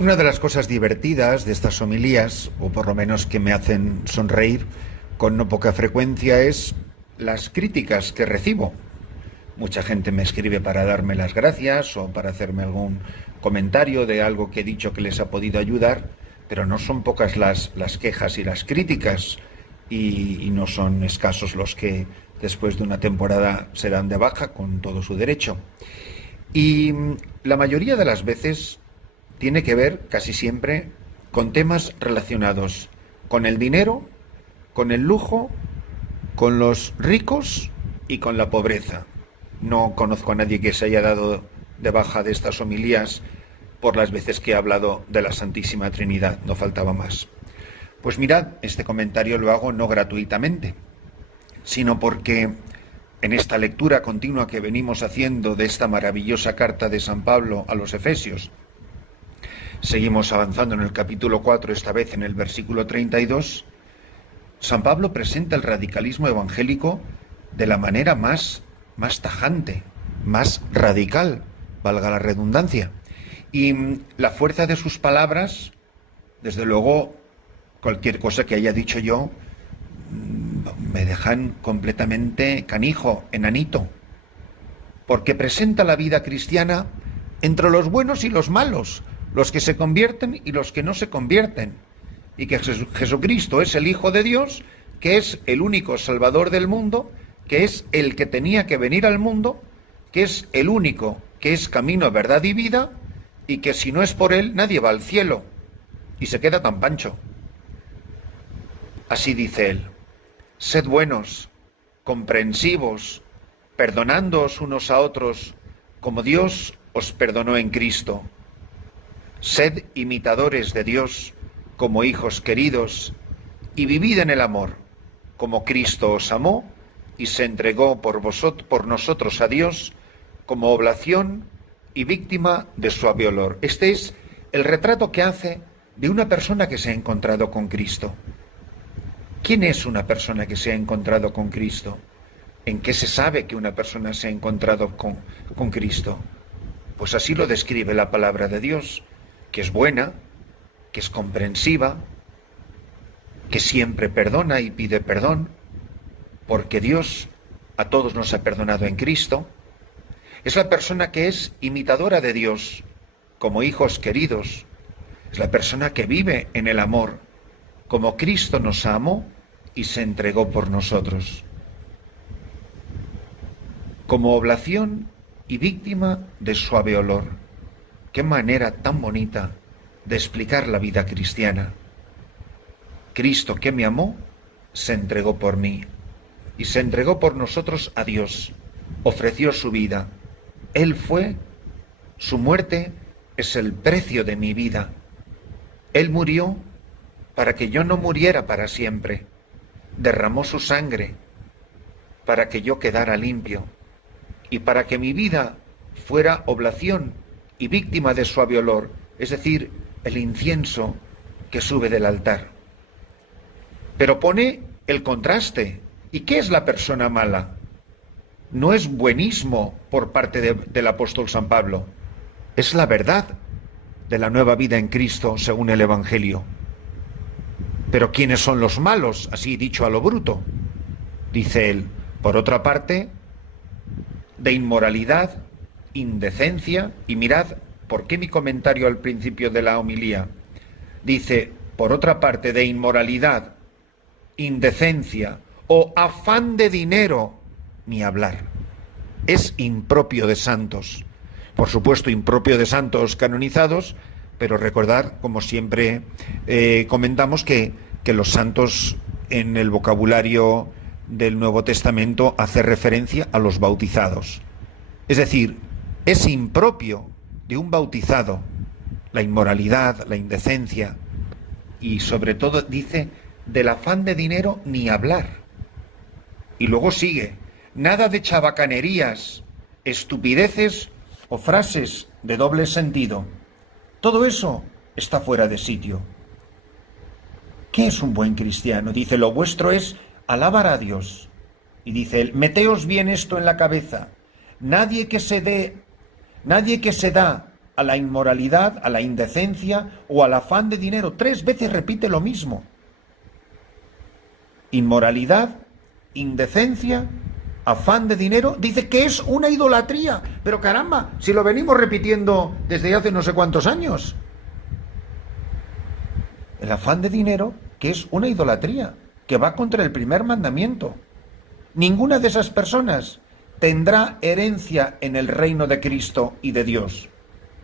Una de las cosas divertidas de estas homilías, o por lo menos que me hacen sonreír con no poca frecuencia, es las críticas que recibo. Mucha gente me escribe para darme las gracias o para hacerme algún comentario de algo que he dicho que les ha podido ayudar, pero no son pocas las quejas y las críticas, y no son escasos los que después de una temporada se dan de baja con todo su derecho. Y la mayoría de las veces tiene que ver, casi siempre, con temas relacionados con el dinero, con el lujo, con los ricos y con la pobreza. No conozco a nadie que se haya dado de baja de estas homilías por las veces que he hablado de la Santísima Trinidad, no faltaba más. Pues mirad, este comentario lo hago no gratuitamente, sino porque en esta lectura continua que venimos haciendo de esta maravillosa carta de San Pablo a los Efesios, seguimos avanzando en el capítulo 4, esta vez en el versículo 32, San Pablo presenta el radicalismo evangélico de la manera más tajante, más radical, valga la redundancia. Y la fuerza de sus palabras, desde luego, cualquier cosa que haya dicho yo, me dejan completamente canijo, enanito, porque presenta la vida cristiana entre los buenos y los malos, los que se convierten y los que no se convierten, y que Jesucristo es el Hijo de Dios, que es el único Salvador del mundo, que es el que tenía que venir al mundo, que es el único que es camino, verdad y vida, y que si no es por él nadie va al cielo, y se queda tan pancho. Así dice él: sed buenos, comprensivos, perdonándoos unos a otros, como Dios os perdonó en Cristo. Sed imitadores de Dios como hijos queridos, y vivid en el amor, como Cristo os amó y se entregó por nosotros a Dios como oblación y víctima de suave olor. Este es el retrato que hace de una persona que se ha encontrado con Cristo. ¿Quién es una persona que se ha encontrado con Cristo? ¿En qué se sabe que una persona se ha encontrado con Cristo? Pues así lo describe la palabra de Dios, que es buena, que es comprensiva, que siempre perdona y pide perdón, porque Dios a todos nos ha perdonado en Cristo. Es la persona que es imitadora de Dios, como hijos queridos. Es la persona que vive en el amor, como Cristo nos amó y se entregó por nosotros. Como oblación y víctima de suave olor. Qué manera tan bonita de explicar la vida cristiana. Cristo que me amó, se entregó por mí y se entregó por nosotros a Dios, ofreció su vida. Él fue, su muerte es el precio de mi vida. Él murió para que yo no muriera para siempre. Derramó su sangre para que yo quedara limpio y para que mi vida fuera oblación y víctima de suave olor, es decir, el incienso que sube del altar. Pero pone el contraste. ¿Y qué es la persona mala? No es buenismo por parte del apóstol San Pablo, es la verdad de la nueva vida en Cristo según el Evangelio. Pero ¿quiénes son los malos? Así dicho a lo bruto. Dice él, por otra parte, de inmoralidad, indecencia, y mirad por qué mi comentario al principio de la homilía dice, por otra parte, de inmoralidad, indecencia o afán de dinero, ni hablar. Es impropio de santos. Por supuesto, impropio de santos canonizados, pero recordar, como siempre comentamos, que los santos en el vocabulario del Nuevo Testamento hace referencia a los bautizados. Es decir, es impropio de un bautizado la inmoralidad, la indecencia y sobre todo dice del afán de dinero ni hablar. Y luego sigue, nada de chabacanerías, estupideces o frases de doble sentido. Todo eso está fuera de sitio. ¿Qué es un buen cristiano? Dice, lo vuestro es alabar a Dios. Y dice él, meteos bien esto en la cabeza. Nadie que se da a la inmoralidad, a la indecencia o al afán de dinero. 3 veces repite lo mismo. Inmoralidad, indecencia, afán de dinero. Dice que es una idolatría. Pero caramba, si lo venimos repitiendo desde hace no sé cuántos años. El afán de dinero, que es una idolatría, que va contra el primer mandamiento. Ninguna de esas personas tendrá herencia en el reino de Cristo y de Dios.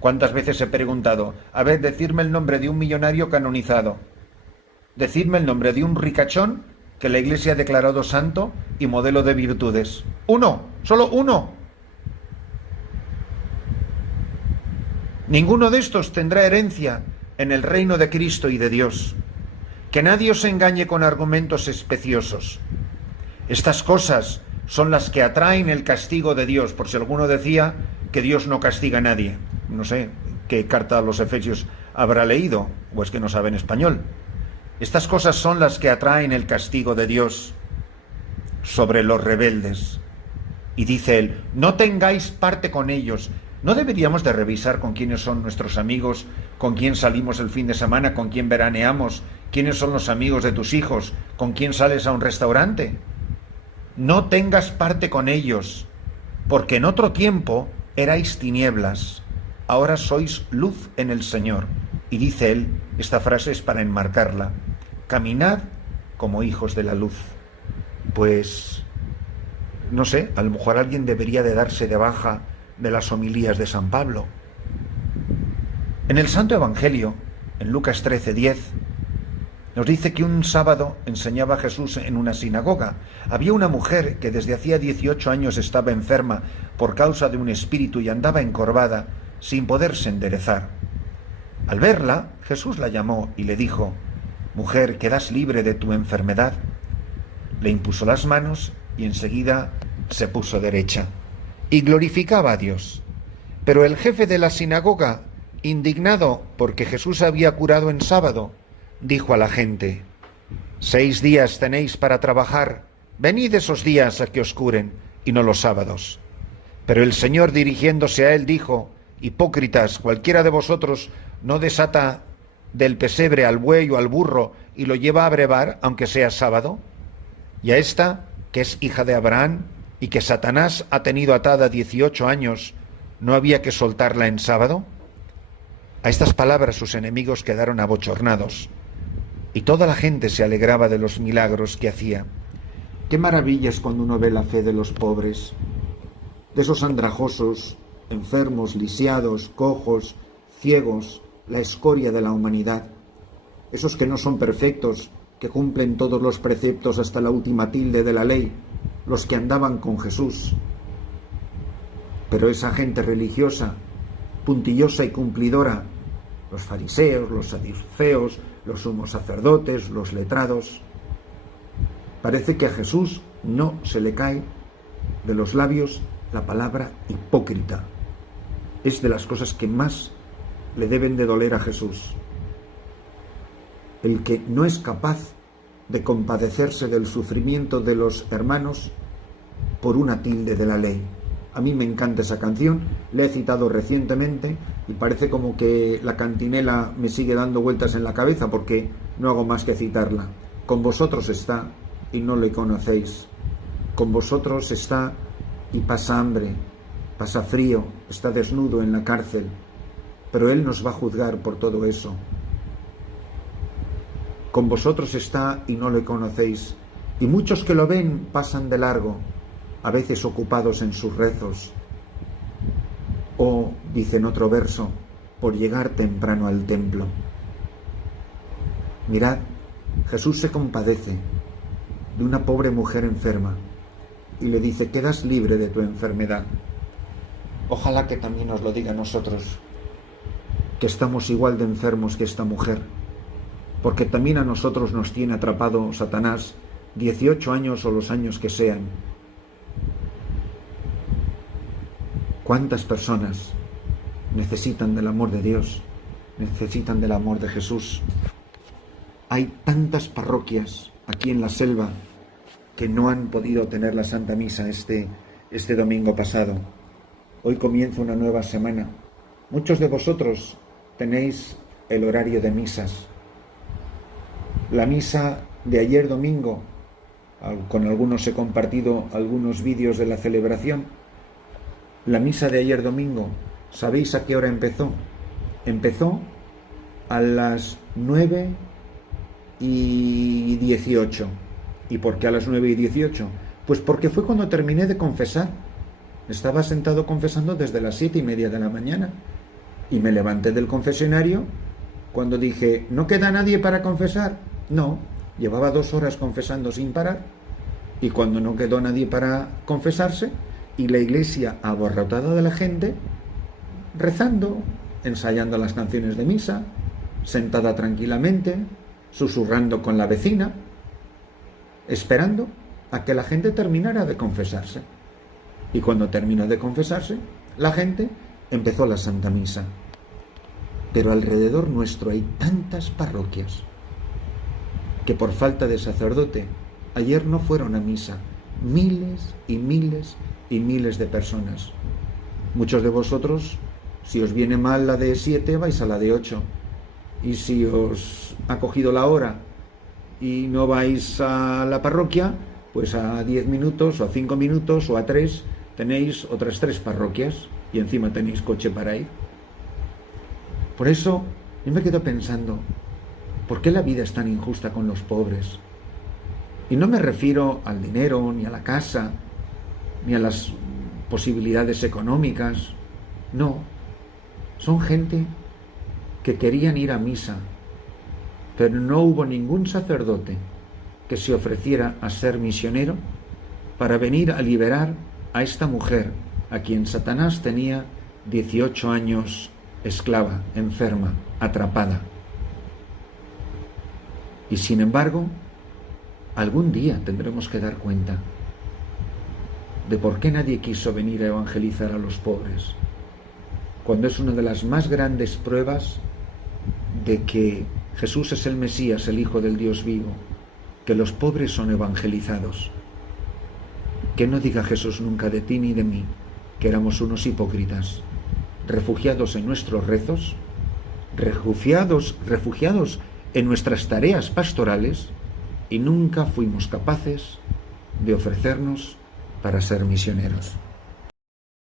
¿Cuántas veces he preguntado? A ver, decidme el nombre de un millonario canonizado. Decidme el nombre de un ricachón que la Iglesia ha declarado santo y modelo de virtudes. Uno, solo uno. Ninguno de estos tendrá herencia en el reino de Cristo y de Dios. Que nadie os engañe con argumentos especiosos. Estas cosas son las que atraen el castigo de Dios, por si alguno decía que Dios no castiga a nadie. No sé qué carta a los Efesios habrá leído, o es que no sabe en español. Estas cosas son las que atraen el castigo de Dios sobre los rebeldes. Y dice él, no tengáis parte con ellos. ¿No deberíamos de revisar con quiénes son nuestros amigos, con quién salimos el fin de semana, con quién veraneamos, quiénes son los amigos de tus hijos, con quién sales a un restaurante? No tengas parte con ellos, porque en otro tiempo erais tinieblas, ahora sois luz en el Señor. Y dice él, esta frase es para enmarcarla, caminad como hijos de la luz. Pues, no sé, a lo mejor alguien debería de darse de baja de las homilías de San Pablo. En el Santo Evangelio, en Lucas 13:10, nos dice que un sábado enseñaba Jesús en una sinagoga. Había una mujer que desde hacía 18 años estaba enferma por causa de un espíritu y andaba encorvada sin poderse enderezar. Al verla, Jesús la llamó y le dijo, «Mujer, quedas libre de tu enfermedad». Le impuso las manos y enseguida se puso derecha y glorificaba a Dios. Pero el jefe de la sinagoga, indignado porque Jesús había curado en sábado, dijo a la gente, 6 días tenéis para trabajar, venid esos días a que os curen, y no los sábados. Pero el Señor, dirigiéndose a él, dijo, hipócritas, cualquiera de vosotros no desata del pesebre al buey o al burro y lo lleva a brevar, aunque sea sábado. Y a esta, que es hija de Abraham, y que Satanás ha tenido atada 18 años, ¿no había que soltarla en sábado? A estas palabras sus enemigos quedaron abochornados, y toda la gente se alegraba de los milagros que hacía. Qué maravilla es cuando uno ve la fe de los pobres, de esos andrajosos, enfermos, lisiados, cojos, ciegos, la escoria de la humanidad, esos que no son perfectos, que cumplen todos los preceptos hasta la última tilde de la ley, los que andaban con Jesús. Pero esa gente religiosa, puntillosa y cumplidora, los fariseos, los saduceos, los sumos sacerdotes, los letrados, parece que a Jesús no se le cae de los labios la palabra hipócrita. Es de las cosas que más le deben de doler a Jesús. El que no es capaz de compadecerse del sufrimiento de los hermanos por una tilde de la ley. A mí me encanta esa canción, la he citado recientemente y parece como que la cantinela me sigue dando vueltas en la cabeza porque no hago más que citarla. Con vosotros está y no le conocéis. Con vosotros está y pasa hambre, pasa frío, está desnudo en la cárcel, pero Él nos va a juzgar por todo eso. Con vosotros está y no le conocéis, y muchos que lo ven pasan de largo, a veces ocupados en sus rezos. O, dice en otro verso, por llegar temprano al templo. Mirad, Jesús se compadece de una pobre mujer enferma y le dice, quedas libre de tu enfermedad. Ojalá que también nos lo diga a nosotros, que estamos igual de enfermos que esta mujer, porque también a nosotros nos tiene atrapado Satanás 18 años o los años que sean. ¿Cuántas personas necesitan del amor de Dios? Necesitan del amor de Jesús. Hay tantas parroquias aquí en la selva que no han podido tener la Santa Misa este domingo pasado. Hoy comienza una nueva semana Muchos de vosotros tenéis el horario de misas. La misa de ayer domingo, con algunos he compartido algunos vídeos de la celebración. La misa de ayer domingo, ¿sabéis a qué hora empezó? Empezó a las 9:18. ¿Y por qué a las 9:18? Pues porque fue cuando terminé de confesar. Estaba sentado confesando desde las 7:30 de la mañana y me levanté del confesionario cuando dije, ¿no queda nadie para confesar? No, llevaba 2 horas confesando sin parar, y cuando no quedó nadie para confesarse y la iglesia abarrotada de la gente, rezando, ensayando las canciones de misa, sentada tranquilamente, susurrando con la vecina, esperando a que la gente terminara de confesarse. Y cuando terminó de confesarse, la gente empezó la Santa Misa. Pero alrededor nuestro hay tantas parroquias que por falta de sacerdote ayer no fueron a misa. Miles y miles y miles de personas. Muchos de vosotros, si os viene mal la de 7, vais a la de 8. Y si os ha cogido la hora y no vais a la parroquia, pues a 10 minutos o a 5 minutos o a 3 tenéis otras 3 parroquias y encima tenéis coche para ir. Por eso yo me quedo pensando, ¿por qué la vida es tan injusta con los pobres? Y no me refiero al dinero, ni a la casa, ni a las posibilidades económicas. No, son gente que querían ir a misa, pero no hubo ningún sacerdote que se ofreciera a ser misionero para venir a liberar a esta mujer, a quien Satanás tenía 18 años esclava, enferma, atrapada. Y sin embargo, algún día tendremos que dar cuenta de por qué nadie quiso venir a evangelizar a los pobres, cuando es una de las más grandes pruebas de que Jesús es el Mesías, el Hijo del Dios vivo, que los pobres son evangelizados. Que no diga Jesús nunca de ti ni de mí que éramos unos hipócritas, refugiados en nuestros rezos, refugiados en nuestras tareas pastorales, y nunca fuimos capaces de ofrecernos para ser misioneros.